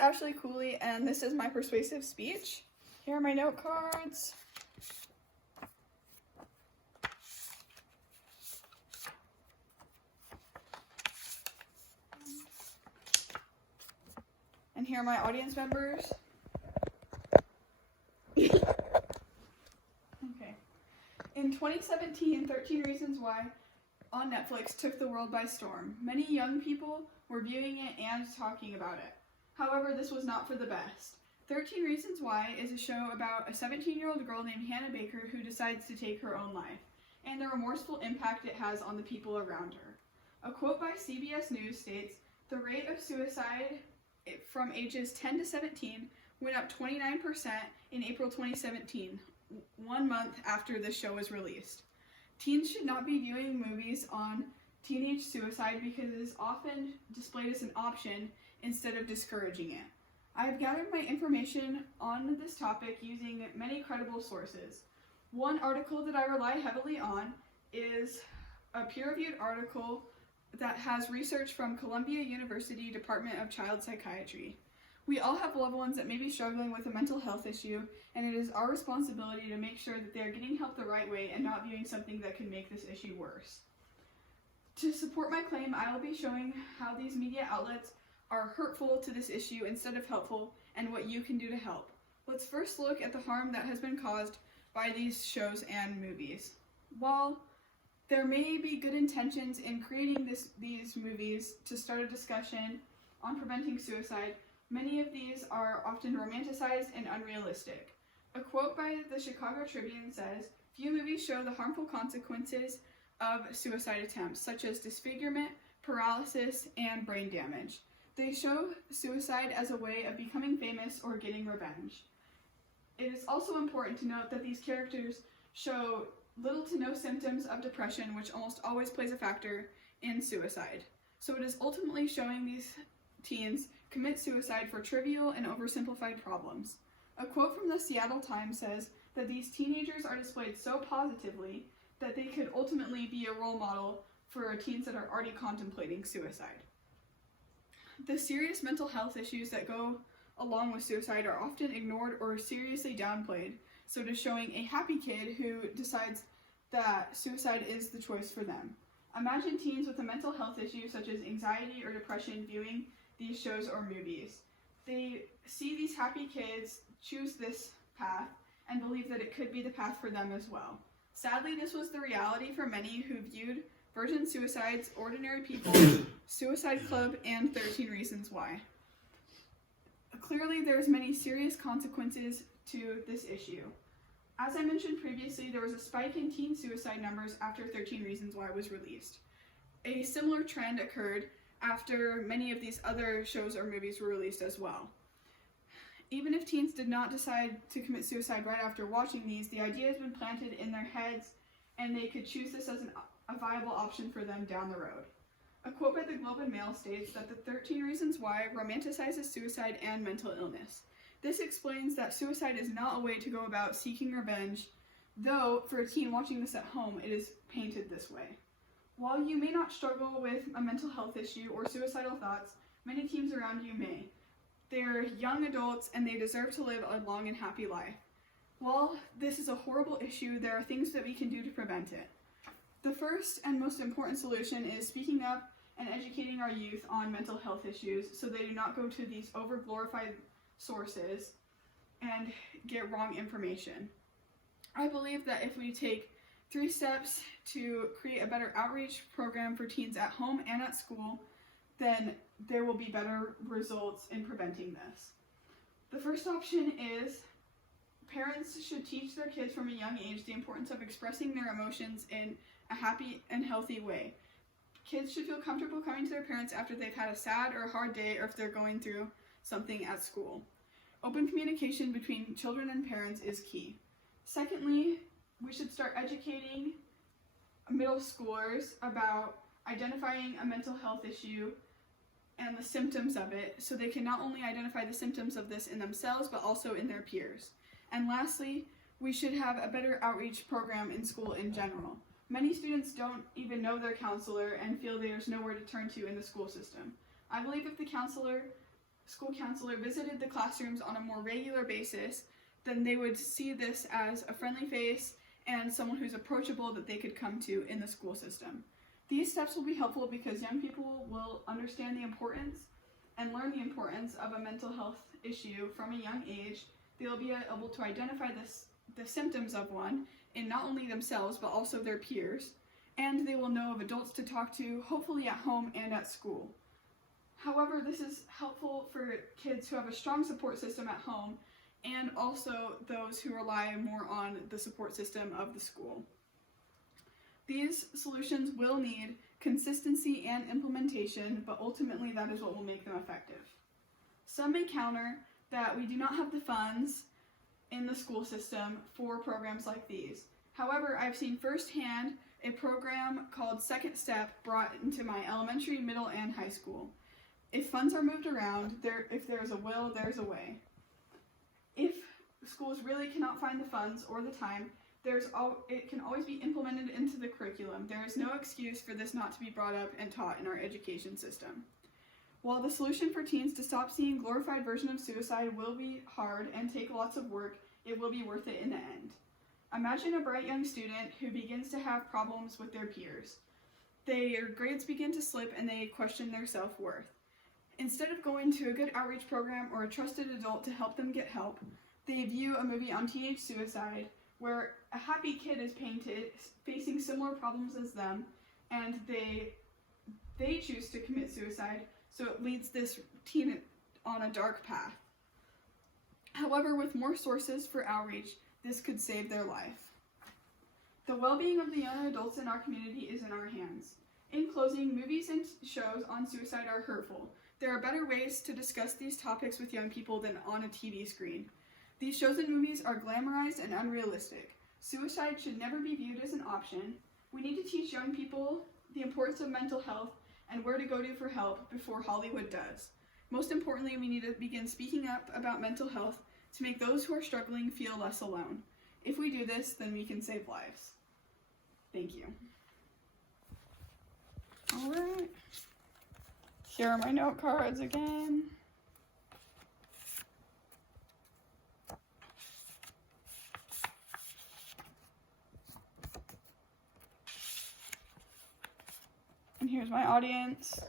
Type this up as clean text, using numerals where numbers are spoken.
Ashley Cooley, and this is my persuasive speech. Here are my note cards. And here are my audience members. Okay. In 2017, 13 Reasons Why on Netflix took the world by storm. Many young people were viewing it and talking about it. However, this was not for the best. 13 Reasons Why is a show about a 17-year-old girl named Hannah Baker who decides to take her own life, and the remorseful impact it has on the people around her. A quote by CBS News states, "The rate of suicide from ages 10 to 17 went up 29% in April 2017, 1 month after this show was released. Teens should not be viewing movies on teenage suicide because it is often displayed as an option instead of discouraging it. I have gathered my information on this topic using many credible sources. One article that I rely heavily on is a peer-reviewed article that has research from Columbia University Department of Child Psychiatry. We all have loved ones that may be struggling with a mental health issue, and it is our responsibility to make sure that they are getting help the right way and not viewing something that can make this issue worse. To support my claim, I will be showing how these media outlets are hurtful to this issue instead of helpful, and what you can do to help. Let's first look at the harm that has been caused by these shows and movies. While there may be good intentions in creating these movies to start a discussion on preventing suicide, many of these are often romanticized and unrealistic. A quote by the Chicago Tribune says, "Few movies show the harmful consequences of suicide attempts, such as disfigurement, paralysis, and brain damage. They show suicide as a way of becoming famous or getting revenge." It is also important to note that these characters show little to no symptoms of depression, which almost always plays a factor in suicide. So it is ultimately showing these teens commit suicide for trivial and oversimplified problems. A quote from the Seattle Times says that these teenagers are displayed so positively that they could ultimately be a role model for teens that are already contemplating suicide. The serious mental health issues that go along with suicide are often ignored or seriously downplayed, so it is showing a happy kid who decides that suicide is the choice for them. Imagine teens with a mental health issue such as anxiety or depression viewing these shows or movies. They see these happy kids choose this path and believe that it could be the path for them as well. Sadly, this was the reality for many who viewed Virgin Suicides, Ordinary People, Suicide Club, and 13 Reasons Why. Clearly, there's many serious consequences to this issue. As I mentioned previously, there was a spike in teen suicide numbers after 13 Reasons Why was released. A similar trend occurred after many of these other shows or movies were released as well. Even if teens did not decide to commit suicide right after watching these, the idea has been planted in their heads and they could choose this as a viable option for them down the road. A quote by the Globe and Mail states that the 13 Reasons Why romanticizes suicide and mental illness. This explains that suicide is not a way to go about seeking revenge, though for a teen watching this at home, it is painted this way. While you may not struggle with a mental health issue or suicidal thoughts, many teens around you may. They're young adults and they deserve to live a long and happy life. While this is a horrible issue, there are things that we can do to prevent it. The first and most important solution is speaking up and educating our youth on mental health issues so they do not go to these over-glorified sources and get wrong information. I believe that if we take 3 steps to create a better outreach program for teens at home and at school, then there will be better results in preventing this. The first option is parents should teach their kids from a young age the importance of expressing their emotions in a happy and healthy way. Kids should feel comfortable coming to their parents after they've had a sad or hard day or if they're going through something at school. Open communication between children and parents is key. Secondly, we should start educating middle schoolers about identifying a mental health issue and the symptoms of it so they can not only identify the symptoms of this in themselves but also in their peers. And lastly, we should have a better outreach program in school in general. Many students don't even know their counselor and feel there's nowhere to turn to in the school system. I believe if the counselor school counselor visited the classrooms on a more regular basis, then they would see this as a friendly face and someone who's approachable that they could come to in the school system. These steps will be helpful because young people will understand the importance and learn the importance of a mental health issue from a young age. They'll be able to identify the symptoms of one in not only themselves but also their peers, and they will know of adults to talk to, hopefully at home and at school. However, this is helpful for kids who have a strong support system at home and also those who rely more on the support system of the school. These solutions will need consistency and implementation, but ultimately that is what will make them effective. Some may counter that we do not have the funds in the school system for programs like these. However, I've seen firsthand a program called Second Step brought into my elementary, middle, and high school. If funds are moved around, if there's a will, there's a way. If schools really cannot find the funds or the time, it can always be implemented into the curriculum. There is no excuse for this not to be brought up and taught in our education system. While the solution for teens to stop seeing a glorified version of suicide will be hard and take lots of work, it will be worth it in the end. Imagine a bright young student who begins to have problems with their peers. Their grades begin to slip and they question their self-worth. Instead of going to a good outreach program or a trusted adult to help them get help, they view a movie on teenage suicide where a happy kid is painted facing similar problems as them, and they choose to commit suicide, so it leads this teen on a dark path. However, with more sources for outreach, this could save their life. The well-being of the young adults in our community is in our hands. In closing, movies and shows on suicide are hurtful. There are better ways to discuss these topics with young people than on a TV screen. These shows and movies are glamorized and unrealistic. Suicide should never be viewed as an option. We need to teach young people the importance of mental health and where to go to for help before Hollywood does. Most importantly, we need to begin speaking up about mental health to make those who are struggling feel less alone. If we do this, then we can save lives. Thank you. All right. Here are my note cards again. And here's my audience.